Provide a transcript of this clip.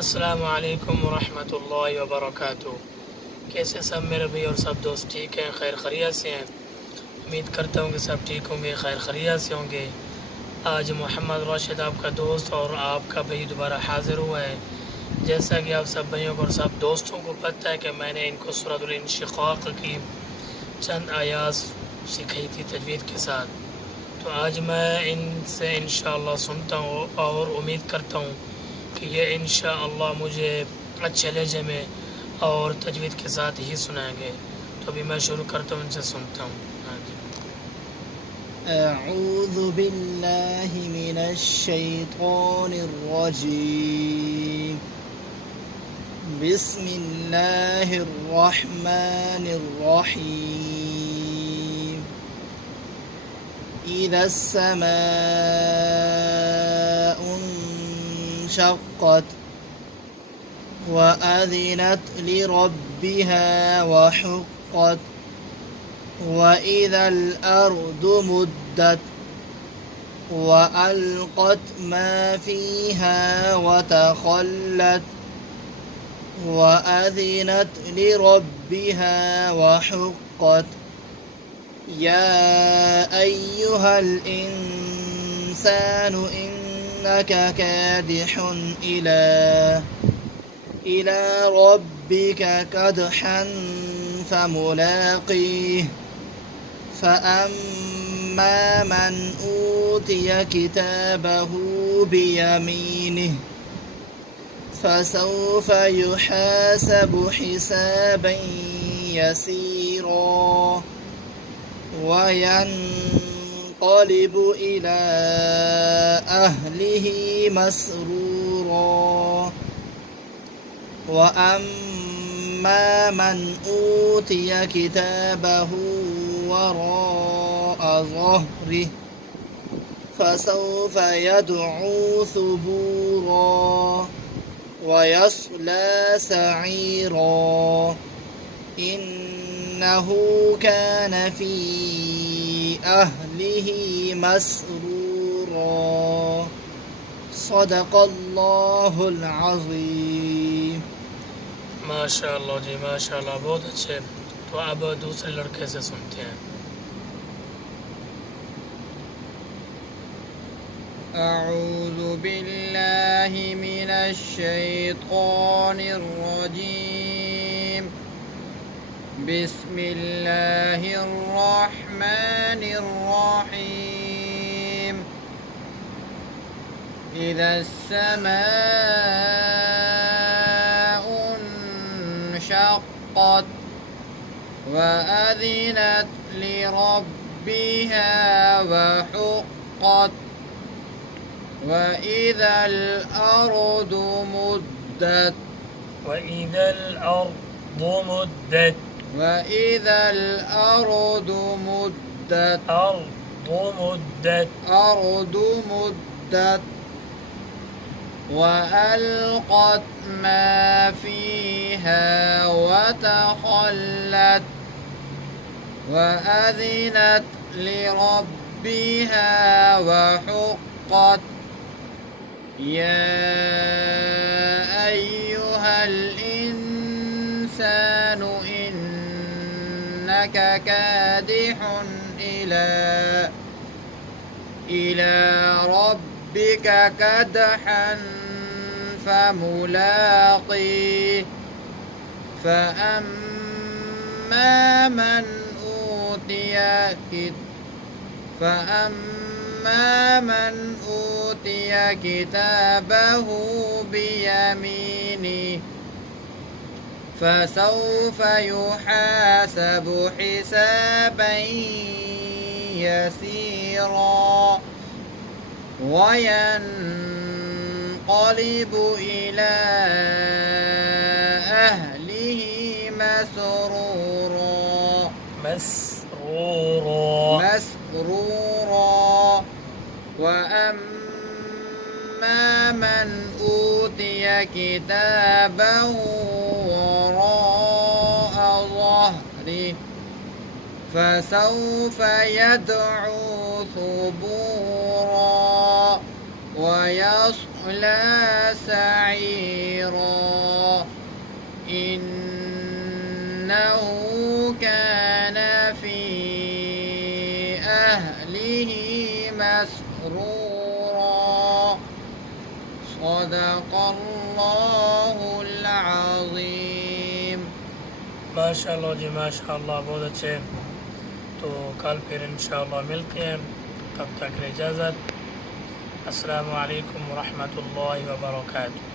अस्सलामु अलैकुम वरहमतुल्लाहि वबरकातुहू। कैसे सब मेरे भाई और सब दोस्त ठीक हैं, खैर खैरियत से हैं। उम्मीद करता हूँ कि सब ठीक होंगे, खैर खैरियत से होंगे। आज मोहम्मद राशिद आपका दोस्त और आपका भाई दोबारा हाज़िर हुआ है। जैसा कि आप सब भाइयों को और सब दोस्तों को पता है कि मैंने इनको सूरतुल इंशिक़ाक़ की चंद आयात सिखाई थी तजवीद के साथ। तो आज मैं इनसे इंशाअल्लाह सुनता हूँ और उम्मीद करता हूँ कि ये इंशाअल्लाह मुझे अच्छे लहजे में और तजवीद के साथ ही सुनाएंगे। तो अभी मैं शुरू करता हूँ, इनसे सुनता हूँ। हाँ जी। अऊज़ु बिल्लाहि मिनश शैतानिर रजीम। बिस्मिल्लाहिर रहमानिर रहीम। इज़ा समाउ انشقت وأذنت لربها وحقت وإذا الأرض مدت وألقت ما فيها وتخلت وأذنت لربها وحقت يا أيها الإنسان إنك كادح إلى ربك كدحا فملاقيه فأما من أوتي كتابه بيمينه فسوف يحاسب حسابا يسيرا وينقلب إلى أهله مسرورا وأما من أوتي كتابه وراء ظهره فسوف يدعو ثبورا ويصلى سعيرا إنه كان في أهله مسرورا صدق الله العظيم। माशाअल्लाह जी, माशाअल्लाह, बहुत अच्छे। तो अब दूसरे लड़के से सुनते हैं। अऊज़ु बिल्लाहि मिनश शैतानिर रजीम। बिस्मिल्लाहिर रहमानिर रहीम। इज़ा समाउ انشقت وأذنت لربها وحقت وإذا الأرض مدت وإذا الأرض مدت وإذا الأرض مدت أرض مدت وألقت ما فيها وتخلت وأذنت لربها وحقت يا أيها الإنسان إنك كادح إلى ربك كدحا فملاقيه فأما من أوتي كتابه بيمينه فسوف يحاسب حسابا يسيرا وينقلب إلى أهله مسرورا وأما من أوتي كتابه وراء ظهره فسوف يدعو ثبورا ويصلى يصلى سعيرا إنه كان في أهله مسرورا صدق الله العظيم माशाअल्लाह जी माशाअल्लाह, बहुत अच्छे। तो कल फिर इंशाअल्लाह मिलते हैं, तब तक इजाज़त। अस्सलामु अलैकुम व रहमतुल्लाहि व बरकातुहू।